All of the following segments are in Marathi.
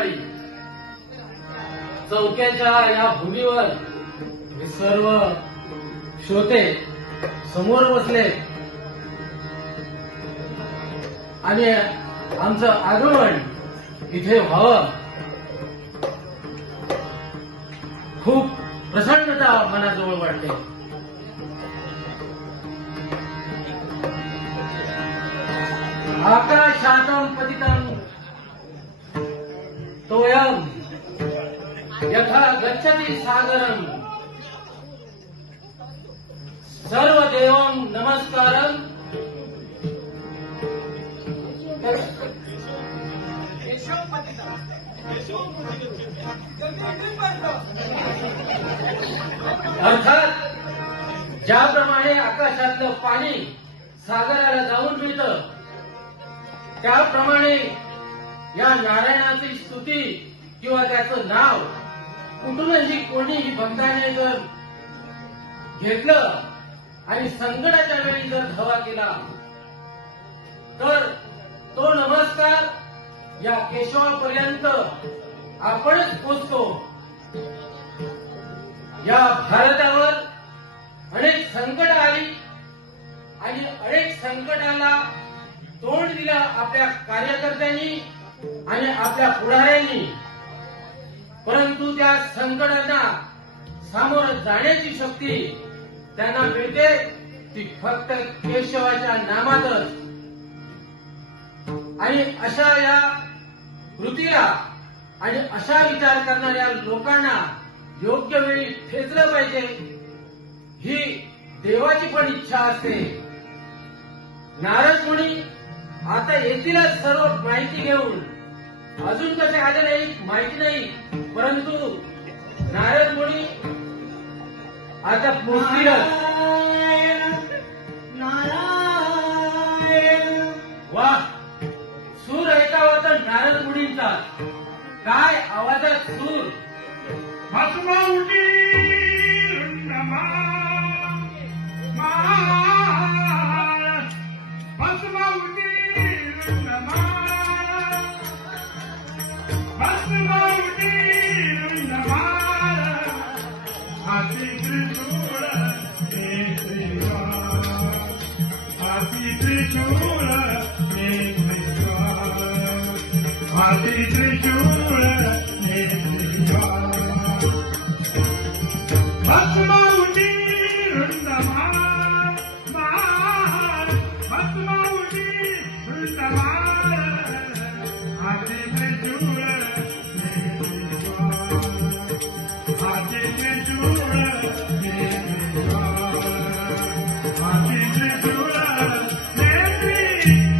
सकाळी चौक्याच्या या भूमीवर हे सर्व श्रोते समोर बसले आणि आमचं आगमन इथे व्हावं खूप प्रसन्नता मनाजवळ वाटते. आकाशातं पतितं तोयं यथा गच्छति सागरं सर्वदेवं नमस्कारं अर्थात ज्याप्रमाणे आकाशातलं पाणी सागराला जाऊन मिळतं त्याप्रमाणे या नारायणाची स्तुती किंवा त्याचं नाव कुठूनही कोणीही भक्ताने जर घेतलं आणि संकटाच्या वेळी जर धावा केला तर तो नमस्कार या केशवापर्यंत आपणच पोचतो. या भारतावर अनेक संकट आली आणि अनेक संकटाला तोंड दिलं आपल्या कार्यकर्त्यांनी आणि आपल्या पुढाऱ्यांनी, परंतु त्या संकटांना सामोरं जाण्याची शक्ती त्यांना मिळते ती फक्त केशवाच्या नामातच. आणि अशा या कृतीला आणि अशा विचार करणाऱ्या लोकांना योग्य वेळी ठेचलं पाहिजे ही देवाची पण इच्छा असते. नारद मुनी आता येतीलच सर्व माहिती घेऊन, अजून कसे आले नाही माहिती नाही, परंतु नारद मुनी आता पोचतीलच. वा, सूर ऐकावा तर नारद मुनींचा, काय आवाजात सूर. भस्मा उठी भस्मा उठी भस्मा उठी हाती त्रिशूळ हे श्रीराम, हाती त्रिशूळ हे श्रीराम, हाती त्रिशूळ हे श्रीराम. भस्मा उठी रुंडमाळ भस्मा उठी रुंडमाळ, हाती त्रिशूळ हे श्रीराम, हाती त्रिशूळ हे श्रीराम, हाती त्रिशूळ हे श्रीनारायण.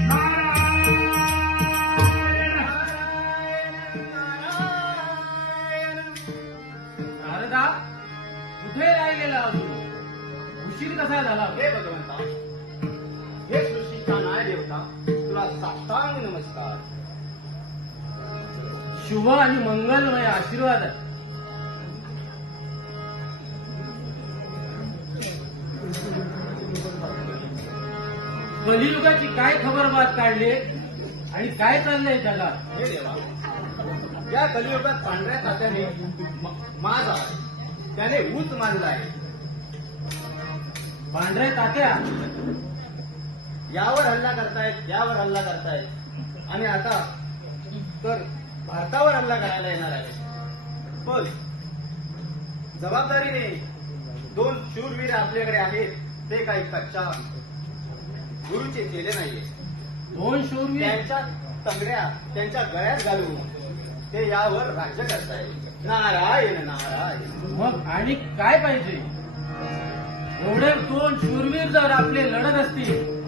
नारदा, कुठे राहिलेला अजून? उशीर कसा झाला? हे भगवंता, हे सृष्टीचा नाय देवता, तुला साष्टांग नमस्कार. शुभ आणि मंगलमय आशीर्वाद आहे. कलियुगाची काय खबर बात काढली आणि काय चाललंय जगात? हे देवा, या कलियुगात पांढऱ्या तात्याने माज आहे, त्याने ऊच मानला आहे. पांढऱ्या तात्या यावर हल्ला करतायत, यावर हल्ला करतायत आणि आता तर भारतावर हल्ला करायला येणार आहे. पण जबाबदारीने दोन शूरवीर आपल्याकडे आहेत, ते काही कच्च्या गुरुचे केले नाहीये. दोन शूरवीर त्यांच्या तंगड्या त्यांच्या गळ्यात घालून ते यावर राज्य करतायत. नारायण नारायण. मग आणि काय पाहिजे? एवढे दोन शूरवीर जर आपले लढत असतील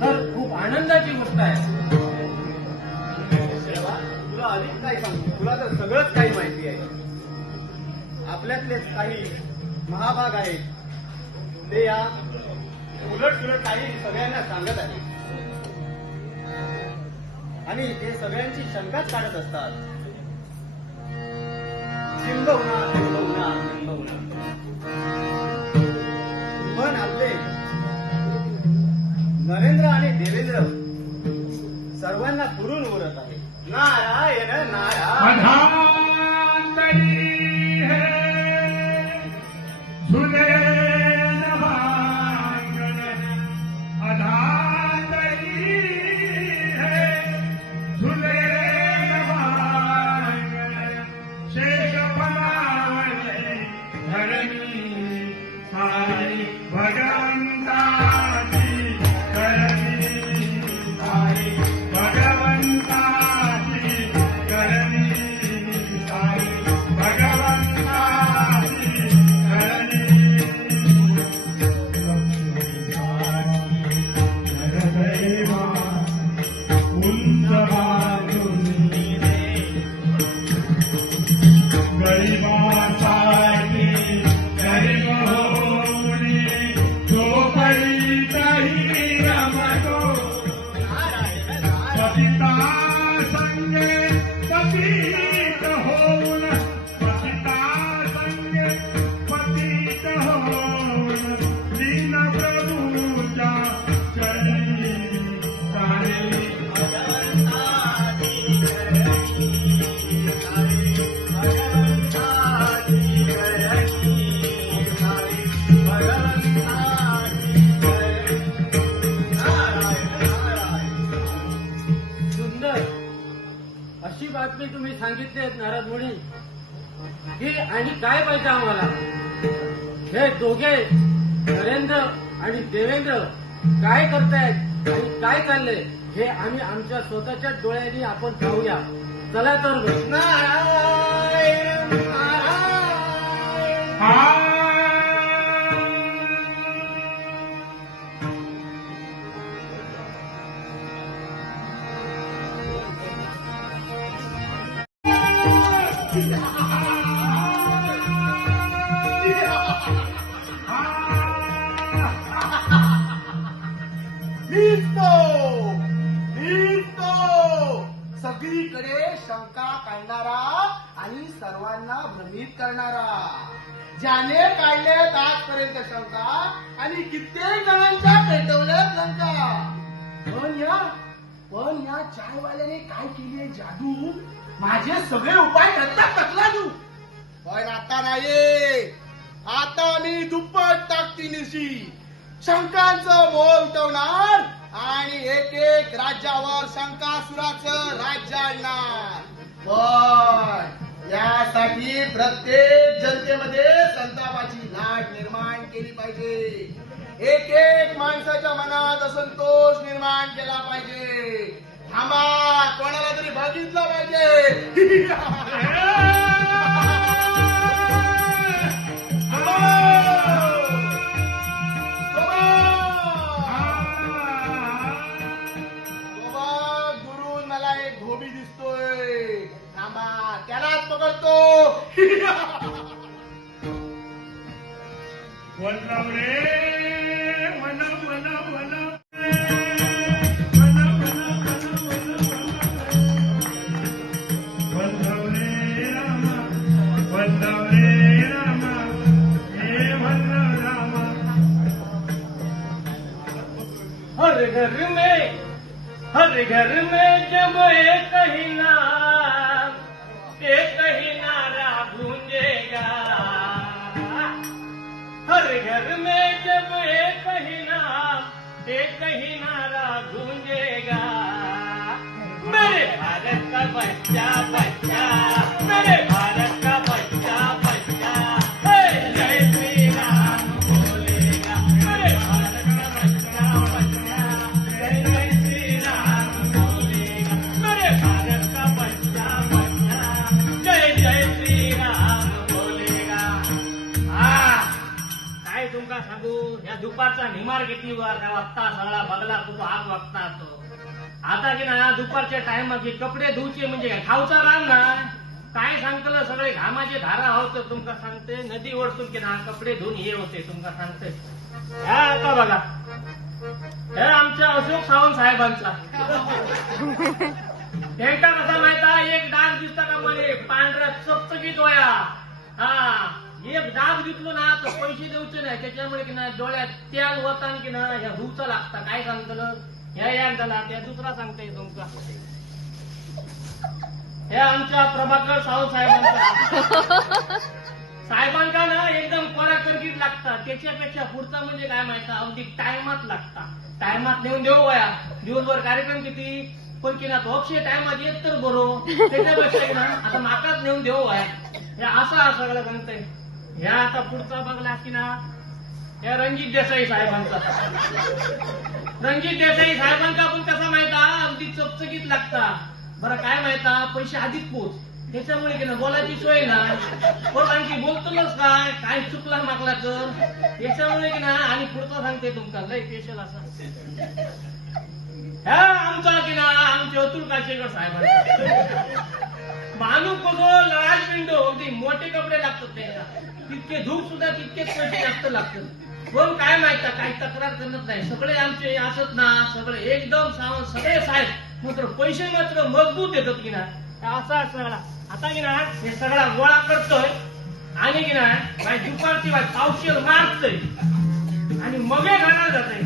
तर खूप आनंदाची गोष्ट आहे. देवा, तुला अधिक काय सांगू, तुला तर सगळंच काही माहिती आहे. आपल्यातलेच काही महाभाग आहेत, ते या उलट सुलट काही सगळ्यांना सांगत आहेत आणि ते सगळ्यांची शंकाच काढत असतात. किंबहुना किंबहुना किंबहुना. पण आपले नरेंद्र आणि देवेंद्र सर्वांना पुरून उरत आहे. नारायण नारायण अधांतरी है झुले नभांगन अधांतरी है झुले नभांगन शेष पनाले धरणी साई भगवंताची करणी साई भगवंताची करणी साई भगवंताची करणी नरदैवा उंच बांधून गरिबासाठी गरीब होऊनी जो करीतही रमतो पतिता संगे पतित होऊन पतिता संगे पतित होऊन दीन प्रभूच्या चरणी सारे सुंदर अशी बातमी तुम्ही सांगितली आहेत नारद मुनी की आणि काय पाहिजे आम्हाला हे दोघे नरेंद्र आणि देवेंद्र काय करतायत आणि काय चाललंय हे आम्ही आमच्या स्वतःच्या डोळ्यांनी आपण पाहूया. चला तर मग. नारायण नारायण सगळीकडे शंका काढणारा आणि सर्वांना भ्रमित करणारा ज्याने काढल्यात आजपर्यंत शंका आणि कित्येक जणांच्या पेटवल्यात लंका. पण या चायवाल्याने काय केली जादू माझे सगळे उपाय रत्तात टाकला तू. पण आता नाही, आता मी दुप्पट ताकदीनिशी शंकांचं मोल उठवणार आणि एक एक राज्यावर शंकासुराचं राज्य आणणार. पण यासाठी प्रत्येक जनतेमध्ये संतापाची लाट निर्माण केली पाहिजे. एक एक माणसाच्या मनात असंतोष निर्माण केला पाहिजे. थांबा, कोणाला तरी बघितलं पाहिजे. गुरु मला एक धोबी दिसतोय. थांबा, त्यालाच पकडतो. वल्लवरे वन वन वन वल्लवरे राम हे वल्लव राम. हर घर में जब एक ही नारा गूंजेगा. हर घर में जब एक ही नारा गूंजेगा. मेरे भारत का बच्चा बच्चा, मेरे भारत का बच्चा बच्चा, जय श्री राम बोलेगा. मेरे भारत का बच्चा बच्चा, जय श्री राम बोलेगा. मेरे भारत का बच्चा बच्चा, जय श्री राम बोलेगा. काय तुमका सांगू, या दुपारचा निमार किती वाजता सगळा बगला खूप आग वागता तो. आता की ना दुपारच्या टायमाची कपडे धुवचे म्हणजे काय खाऊचा काम ना. काय सांगतलं सगळे घामाचे धारा होत तुमका सांगते. नदी ओढतून की ना कपडे धुवून हे होते तुमका सांगते. ह्या आता बघा, हे आमच्या अशोक सावंत साहेबांचा त्यांचा कसा माहिता, एक डाग दिसता का म्हणे पांढऱ्या सप्तकी डोळ्या. हा, एक डाग दिसलो ना तर पैसे देऊचे नाही. त्याच्यामुळे की ना डोळ्यात त्याग होता की ना ह्या धुवचा लागता. काय सांगतलं ह्या झाला त्या दुसरा सांगताय तुमचा. हे आमच्या प्रभाकर सावंत साहेबांचा साहेबांका ना एकदम कोराकरकीत लागतात. त्याच्यापेक्षा पुढचा म्हणजे काय माहिती अगदी टायमात लागतात. टायमात नेऊन देऊ वया. दिवसभर कार्यक्रम किती पण की ना तो अक्षय टायमात येत तर बरो. त्याच्यापेक्षा की ना आता माकाच नेऊन देऊ वया. हे असं सगळं गणतंय. ह्या आता पुढचा बघला की ना या रणजित देसाई साहेबांचा. रणजित देसाई साहेबांका पण कसा माहिता अगदी चकचकीत लागता. बरं काय माहिता पैसे आधीच पोच. त्याच्यामुळे की ना बोलायची सोय ना पण आणखी बोलतोच काय काय चुकला मागला तर त्याच्यामुळे की ना आणि पुढचा सांगते तुमका लय स्पेशल असा ह्या आमचा की ना आमचे अतुल काशेकर साहेबांचा माणूस कसो लळाच पिंडो अगदी मोठे कपडे लागतात त्याला. तितके धूप सुद्धा तितकेच पैसे जास्त लागतात. पण काय माहिती काही तक्रार करत नाही. सगळे आमचे असत ना सगळे एकदम सावंत सगळे साहेब मात्र पैसे मात्र मजबूत येतात की ना असा सगळा. आता की ना हे सगळा गोळा करतोय आणि की ना माझी दुपारची वाट पावशील मारतोय आणि मगे घरात जातोय.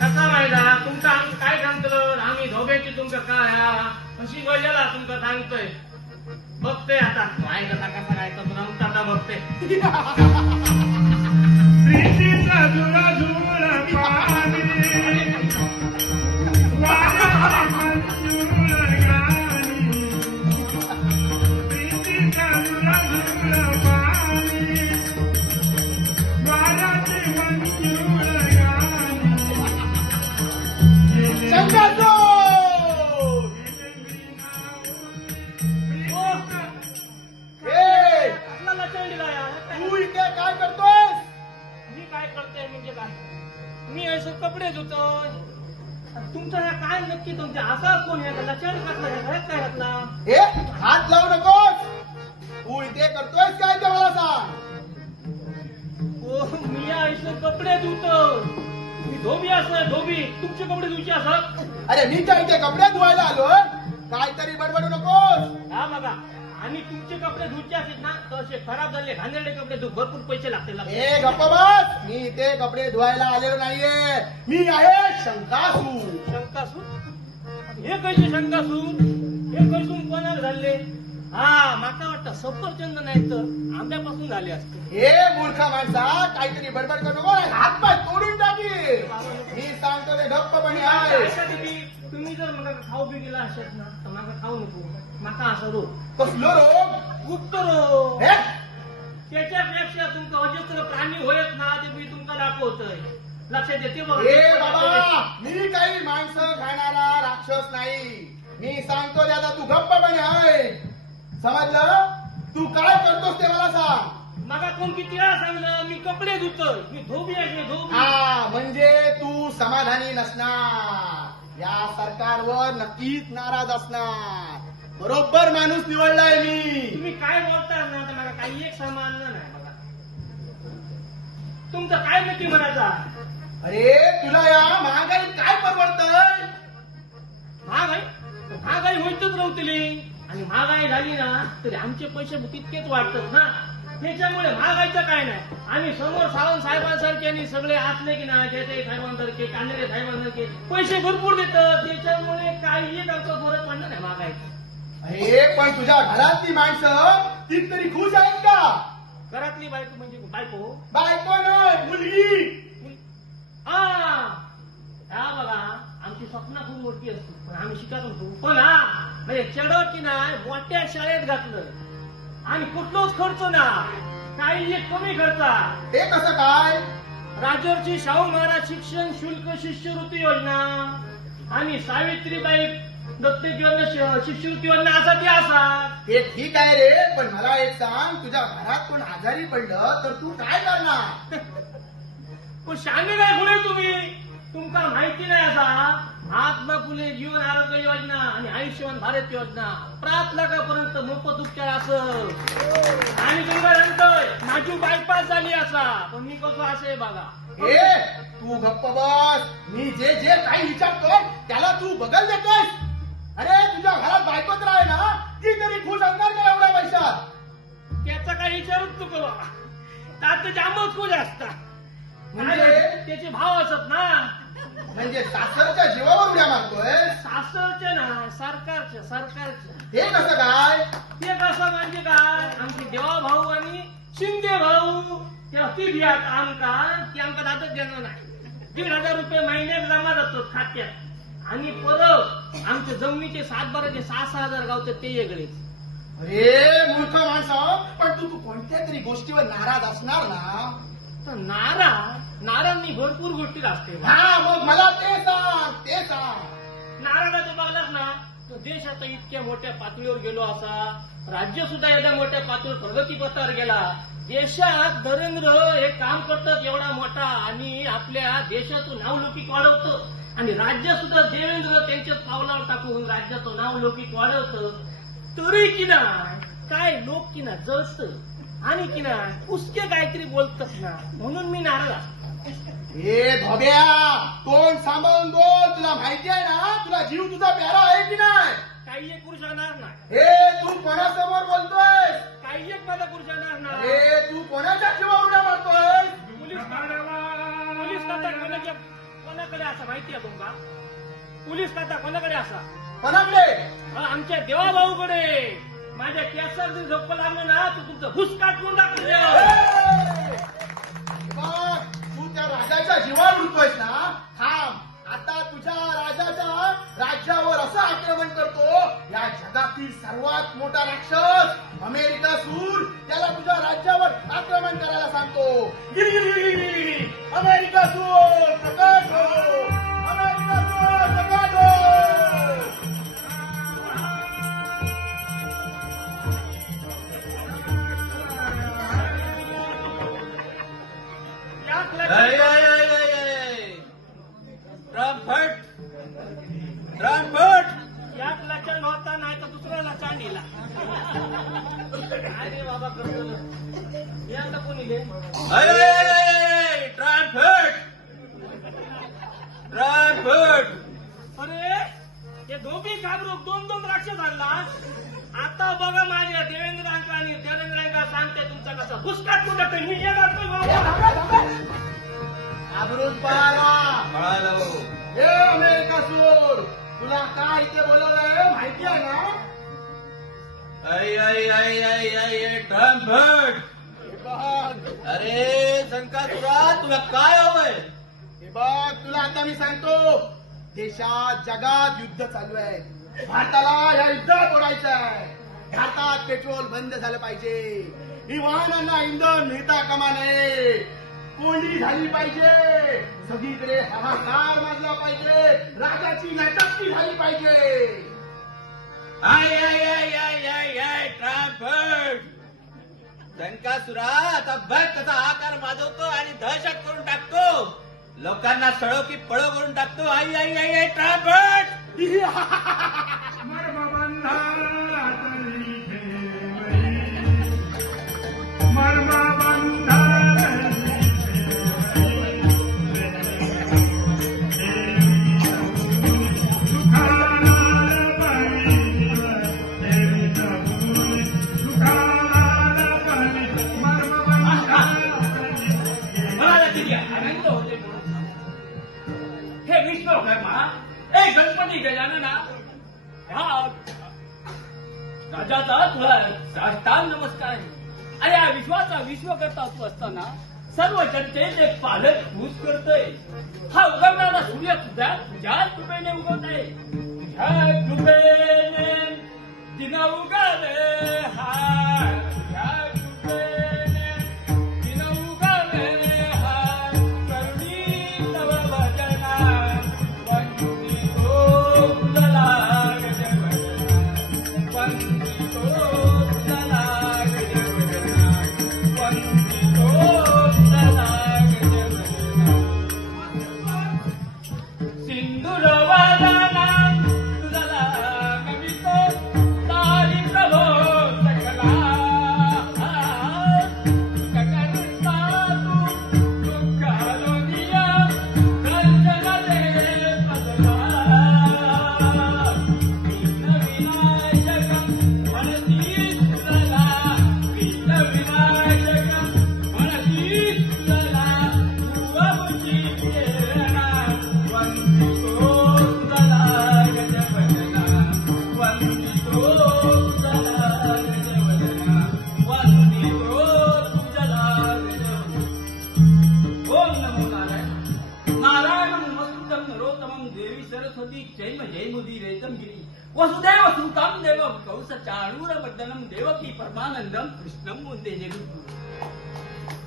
कसा माहिती तुमचा आम्ही काय सांगतो आम्ही धोब्याची तुमचं काय कशी गजाला तुमचं सांगतोय बघते आता काय कसा कसा काय तर आता बघते. प्रीतीचा झुरा झुरा पाणी वाऱ्याची मंजूळ गाणी. प्रीतीचा झुरा झुरा पाणी वाऱ्याची मंजूळ गाणी. शंकाचो आपला लक्षण दिला यार. तू इथे काय करतोस? मी काय करतोय म्हणजे काय मी असं कपडे धुतोय. तुमचा ह्या काय नक्की तुमच्या असा कोण आहे लक्षण घातला घरात काय घातला. हे हात लावू नकोस. तू इथे करतोयस काय ते मला सांग. ओ मी असं कपडे धुतो. मी धोबी असं धोबी तुमचे कपडे धुचे असत. अरे मी काय इथे कपडे धुवायला आलो काहीतरी बडबडू नकोस. हा बघा आणि तुमचे कपडे धुचे असतील ना तर असे खराब झाले घाणेरडे कपडे धु भरपूर पैसे लागतील. हे गप्प बस. मी इथे कपडे धुवायला आलेलो नाहीये. मी आहे शंकासूर. शंकासूर हे कैसे शंकासूर हे कैसून कोणाला झाले. हा माका वाटतं सफरचंद नाही तर आंब्यापासून झाले असते. हे मूर्ख माणसा काहीतरी बडबड करू नको. हात पाय तोडून टाकी. मी सांगतो ते गप्पपणे आहे. ऐका दीदी, तुम्ही जर मला खाऊ बी गेला असेल ना तर मला खाऊ नको. माका असं रोग कसलो रोग? गुप्त रोग. हे? त्याच्यापेक्षा तुमचा अजस्त्र प्राणी होयच ना ते मी तुमका दाखवतोय. लक्षात येते बघ. हे बाबा मी काही माणसं खाणारा राक्षस नाही. मी सांगतो ते आता तू गप्पपणे आहे. समजलं? तू काय करतोस ते मला सांग. मला कोण किती वेळा सांगलं मी कपडे धुतोय. मी धोबी आहे धोबी. हा म्हणजे तू समाधानी नसणार. या सरकारवर नक्कीच नाराज असणार. बरोबर माणूस निवडलाय मी. तुम्ही काय बोलता ना तर मला काही एक समान नाही. बघा तुमचं काय नक्की म्हणायचा. अरे तुला या महागाईत काय परवडतंय? महागाई होईतच नव्हती आणि महागाई झाली ना तरी आमचे पैसे तितकेच वाढतात ना. त्याच्यामुळे महागाईचं काय नाही. आम्ही समोर सावंत साहेबांसारखे सगळे असले की ना जयते साहेबांसारखे कांदळे साहेबांसारखे पैसे भरपूर देतात. त्याच्यामुळे काही एक आमचा फरक पडणार नाही महागाई. अरे पण तुझ्या घरातली माणसं ती तरी खुश आहेत का? घरातली बायको म्हणजे बायको बायको नाही मुलगी. हा बघा आमची स्वप्न खूप मोठी असते पण आम्ही शिकत होतो. पण हा म्हणजे चढत की नाही मोठ्या शाळेत घातलं आणि कुठलाच खर्च ना काही एक कमी खर्चा. ते कसं काय? राजर्षी शाहू महाराज शिक्षण शुल्क शिष्यवृत्ती योजना आणि सावित्रीबाई दत्तक योजना शिष्यवृत्ती योजना असा ती असा. ते ठीक आहे रे पण मला एक सांग तुझ्या घरात कोण आजारी पडलं तर तू काय करणार? पण शाने काय पुढे तुम्ही तुमका माहिती नाही असा महात्मा फुले जीवन आरोग्य योजना आणि आयुष्यमान भारत योजना 5 लाखापर्यंत मोफत उपचार असं. आणि तुमका नंतर माझी बायपास झाली असा. पण मी कसं असे बघा. हे तू गप्प बस. मी जे जे काही विचारतोय त्याला तू बदल देतोय. अरे तुझ्या घरात बायकोच राहे ना ती तरी खुश असणार का एवढ्या पैशात? त्याचा काही विचारूच नको बाबा. त्यात जामच खुश असतात म्हणजे त्याचे भाव असत ना. म्हणजे सासरच्या जीवावर उड्या मारतोय. सासरचे ना, सरकारचे हे कसं काय? ते कसं म्हणजे काय, आमचे देवा भाऊ आणि शिंदे भाऊ ते अति भियात आमका, ते आमका दातच देणार नाही. 1,500 रुपये महिन्यात जमा जातो खात्यात आणि परत आमच्या जमिनीचे 7-12चे 6,000 गावतात ते वेगळेच. अरे मूर्ख माणसा, पण तू कोणत्या तरी गोष्टीवर नाराज असणार ना? तर नारांनी भरपूर गोष्टी असते. हा, मग मला ते सांग. नारायणाचं बघलास ना, तो देश आता इतक्या मोठ्या पातळीवर गेलो असा, राज्य सुद्धा एवढ्या मोठ्या पातळीवर प्रगतीपथावर गेला. देशात नरेंद्र हे काम करतात एवढा मोठा आणि आपल्या देशाचं नावलौकिक वाढवतं आणि राज्य सुद्धा देवेंद्र त्यांच्या पावलावर टाकून राज्याचं नावलौकिक वाढवतं. तरी की नाही काय लोक की ना जळत आणि की नाही उसके काहीतरी बोलतात ना, म्हणून मी नाराज असतो. हे धोब्या, तोंड सांभाळून बोल. तुला माहिती आहे ना, तुला जीव तुझा प्यारा आहे की नाही? काही एक करू शकणार नाही. हे तू कोणासमोर बोलतोय? काही एक माझा करू शकणार नाही. हे तू कोणाच्या जीवावर उड्या मारतोय? पोलीस खाता कोणाकडे असा माहिती आहे तुमका? पोलीस खाता कोणाकडे असा? कोणाकडे? आमच्या देवाभाऊकडे. माझ्या केसार जर झोप लागलं ना, तू तुमचं भुस काटून टाकून बघ, तू त्या राजाच्या जीवावर उडतोयस ना. थांब, आता तुझ्या राजाच्या राज्यावर असं आक्रमण करतो. या जगातील सर्वात मोठा राक्षस अमेरिका सूर, त्याला तुझ्या राज्यावर आक्रमण करायला सांगतो. गिरी गिरी गिरी गिरी गिरी. अमेरिका सूर प्रकट हो. अमेरिका सूर प्रकट हो. यात लक्षण होता नाही तर दुसऱ्या लक्षण दिला. अरे बाबा करतो हे आता कोणी घे अरे हे दोघी घाबरूक 2-2 राक्षस आणला. आता बघा माझ्या देवेंद्रांका आणि देवेंद्रांका सांगते तुमचा कसा भुसकाट कुठं मी घाबरून पळाला. हे अमेरिका सूर, तुला काय इथे बोलवलंय माहिती आहे ना? अरे संकासुरा, तुला काय हवंय? हे बघ, तुला आता मी सांगतो. देशात जगात युद्ध चालू आहे. भारताला या युद्धात ओढायचं आहे. भारतात पेट्रोल बंद झालं पाहिजे. ही वाहनांना इंधन मिळता कामा नये. कोंडी झाली पाहिजे. सगळीकडे हाहाकार माजला पाहिजे. राजाची नटस्ती झाली पाहिजे. संकासुरा, आता बघ कसा आकार माजवतो आणि दहशत करून टाकतो. लोकांना सळो की पळो करून टाकतो. आई आई आई आई ट्रान्सफर. मर्मबंधा तरी ठेवली. मर्मबंधा हे विश्वकर्मा, हे गणपती गजानना, हा राजाचा तुला साष्टांग नमस्कार आहे. आणि या विश्वाचा विश्वकर्ता तू असताना सर्व जनतेचे पालक पूज करतोय. हा उगवणारा सूर्य सुद्धा तुझ्या कृपेने उगवत आहे. तुझ्या कृपेने दिन उगवले. हा तुझ्या कृपेने दिन उगवले. हा करुणी तव भजना वंदितो तुला गजवदना. वंदितो तुला गजवदना. वंदितो तुला गजवदना. सिंधुर वदना तुझला कवितो तारी प्रभो सकल वनस्पती जैम जैमुदी रेतमगिरी वसुदेव सुताम देव कौस चाणूरवर्धनम देवकी परमानंदम कृष्णम मुंदे जगद्गुरु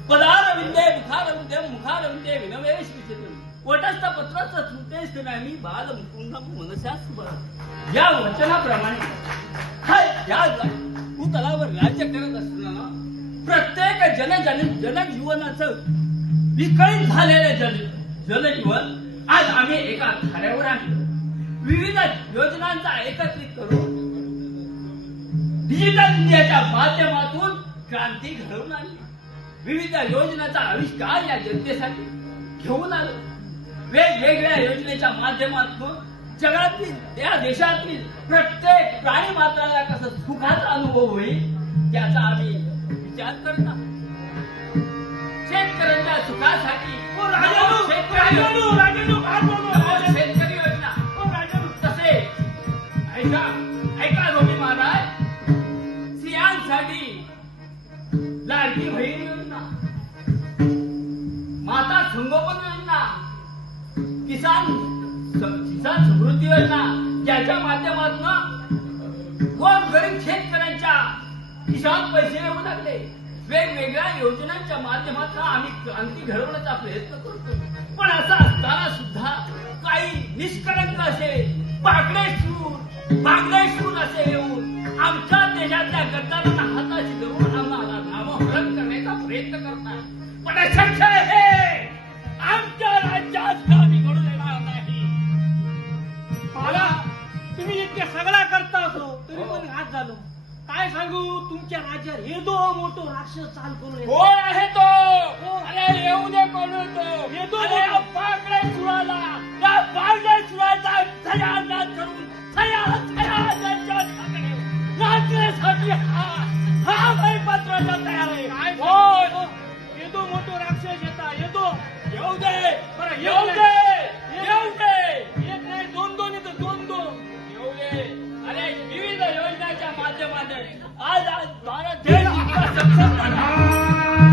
पदारविंदे मुखारविंदे मुखारविंदे विनवेश विचित्रम वटस्थ पत्रस्थ सुते स्थिरामी बाल मुकुंदम मनशास्त्र या वचनाप्रमाणे या भूतलावर राज्य करत असताना प्रत्येक जनजीवनाचं विकळीत झालेलं जनजीवन आज आम्ही एका धाऱ्यावर आणलं. विविध योजनांचा एकत्रित करून डिजिटल इंडियाच्या माध्यमातून क्रांती घडवून आणली. विविध योजनांचा आविष्कार या जनतेसाठी घेऊन आलो. वेगवेगळ्या योजनेच्या माध्यमातून जगातील या देशातील प्रत्येक प्राणी मात्राला कसं सुखाचा अनुभव होईल त्याचा आम्ही विचार करता. शेतकऱ्यांच्या सुखासाठी शेतकरी योजना तसे ऐका धोनी महाराज स्त्रियांसाठी लाडकी बहीण योजना माता संगोपन योजना किसान समृद्धी योजना ज्याच्या माध्यमातून गरीब शेतकऱ्यांच्या किसान पैसे येऊ लागले. वेगवेगळ्या योजनांच्या माध्यमातून आम्ही क्रांती घडवण्याचा प्रयत्न करतो. पण असं असताना सुद्धा काही निष्कलंक असे बागडेशूर असे येऊन आमच्या देशातल्या गद्दारांना हाताशी धरून आम्हाला नामहरण करण्याचा प्रयत्न करतात. पण शक्य आहे आमच्या राज्यात आम्ही घडू देणार नाही. मला तुम्ही इतके सगळा करता असो तरी पण हात झालो. काय सांगू तुमच्या राज्यात हे दो मोठो राक्षस चाल करून कोण आहे तो? अरे येऊ दे कोण तो? येतो अरे या बागडेश्वराला या बागडेश्वराचा सयानात करून नाचण्यासाठी हा पत्राचा तयार आहे. काय कोण? येतो मोठो राक्षस येतो येऊ दे बरं येऊ दे येऊ दे एक नाही दोन येतो दोन येऊ दे. अरे विविध योजनांच्या माध्यमातून आज भारत देश इतका सक्षम झाला.